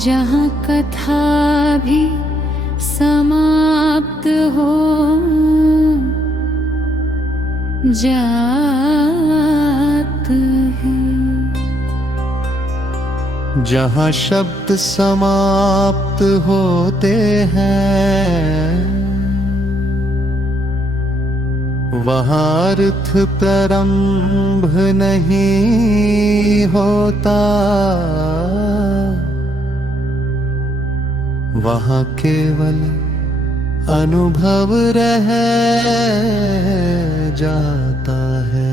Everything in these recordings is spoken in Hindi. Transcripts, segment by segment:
जहाँ कथा भी समाप्त हो जात है, जहाँ शब्द समाप्त होते हैं वहाँ अर्थ प्रारंभ नहीं होता। वहाँ केवल अनुभव रह जाता है।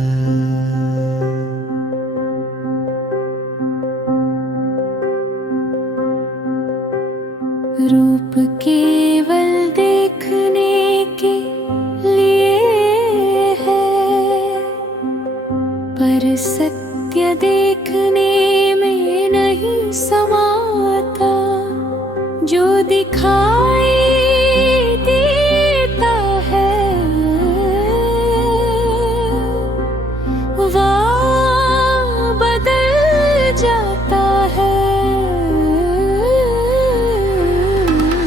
रूप केवल देखने के लिए है, पर सत्य देखने में नहीं समाता। जो दिखाई देता है वह बदल जाता है।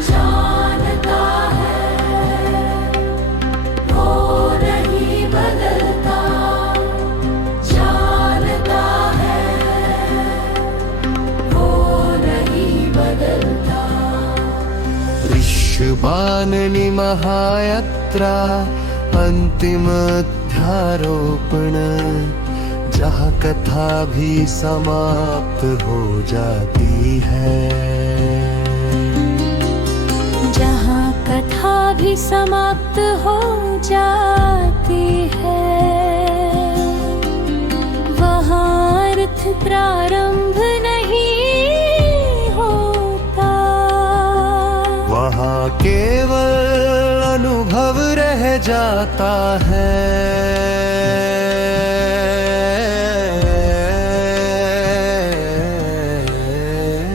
जानता है वो नहीं बदलता, जानता है वो नहीं बदलता। ऋषभाननि महायात्रा अंतिम अध्यारोपण, जहाँ कथा भी समाप्त हो जाती है। जहाँ कथा भी समाप्त हो जाती है वहाँ अर्थ प्रारंभ नहीं होता। वहाँ केवल अनुभव रह जाता है।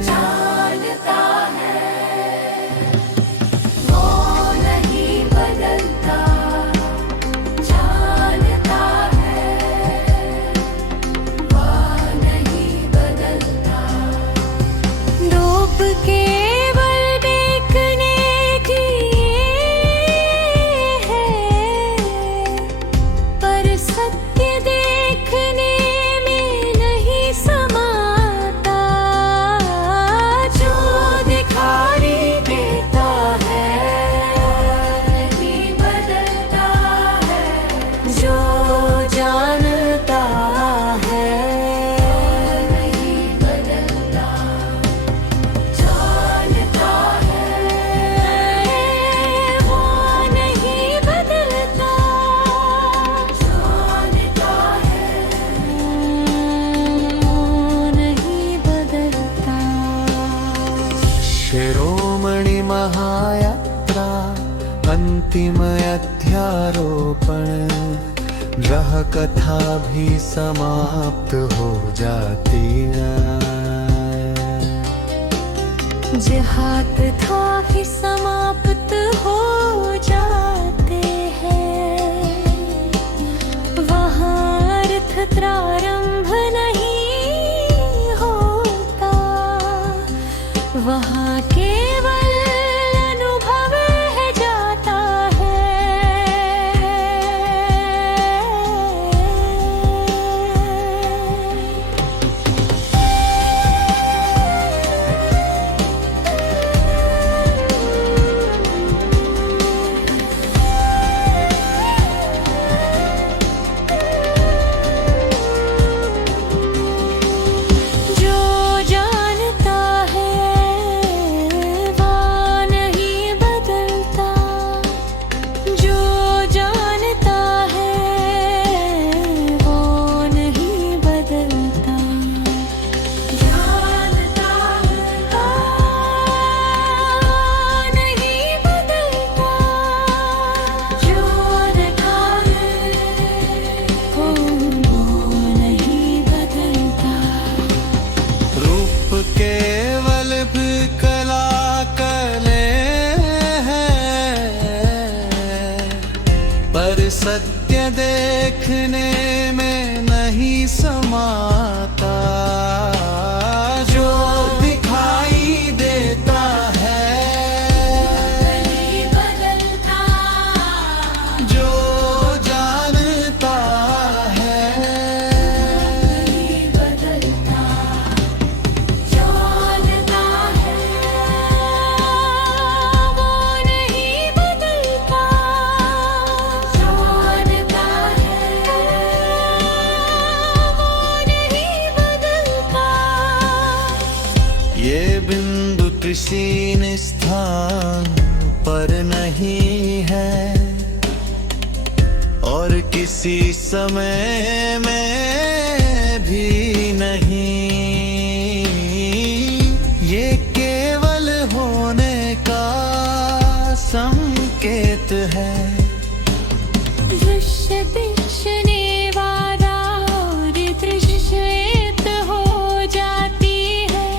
जानता है वो नहीं बदलता, जानता है वह नहीं बदलता। रूप केवल देखने के है, पर सत्य देखने में नहीं समाता। जो दिखाई देता है नहीं बदलता है, जो जानता है नहीं बदलता। जानता है वो नहीं बदलता, जानता है वो नहीं बदलता। शिरोमणि महायात्रा अंतिम अध्यारोपण, जहाँ कथा भी समाप्त हो जाती है। जहाँ कथा भी समाप्त हो जाते हैं वहाँ अर्थ प्रारंभ नहीं होता। वहाँ केवल अनुभव रह जाता है। सत्य देखने में नहीं समाता। जो दिखाई देता है, बदलता जो जानता है, बदलता जानता है, वो नहीं बदलता जानता है, वो नहीं बदलता। ये बिंदु किसी स्थान पर नहीं है और किसी समय में भी नहीं। ये केवल होने का संकेत है। दृश्य दिखने वाला और दृश्यित हो जाती है।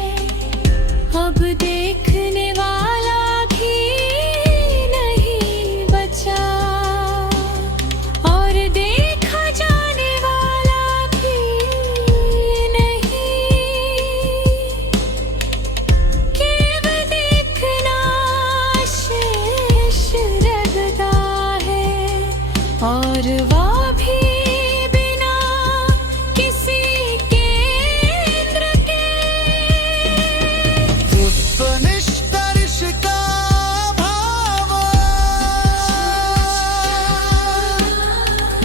अब देखने वाला भी नहीं बचा और देखा जाने वाला भी नहीं। केवल देखना शेष रहता है और वह भी बिना किसी केंद्र के। निष्कर्ष का भाव,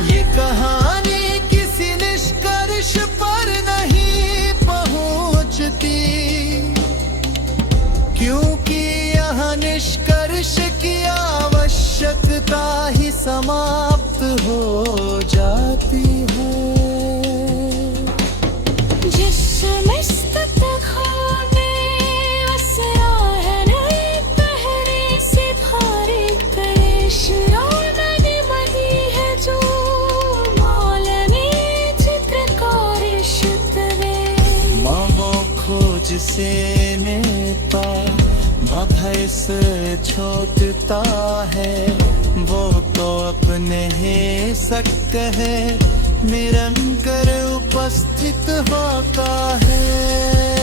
ये कहानी किसी निष्कर्ष पर नहीं पहुंचती, क्योंकि यह निष्कर्ष की आवश्यकता ही समाप्त हो जाती है। जिस समस्त खो में असरा है नए पहरे से भारी कलेश और नदी बनी है जो मौल में चित्रकार शुतवे। मामो खोज से नेता भय से छोटता है, वो तो अपने ही सत्य है निरंतर उपस्थित होता है।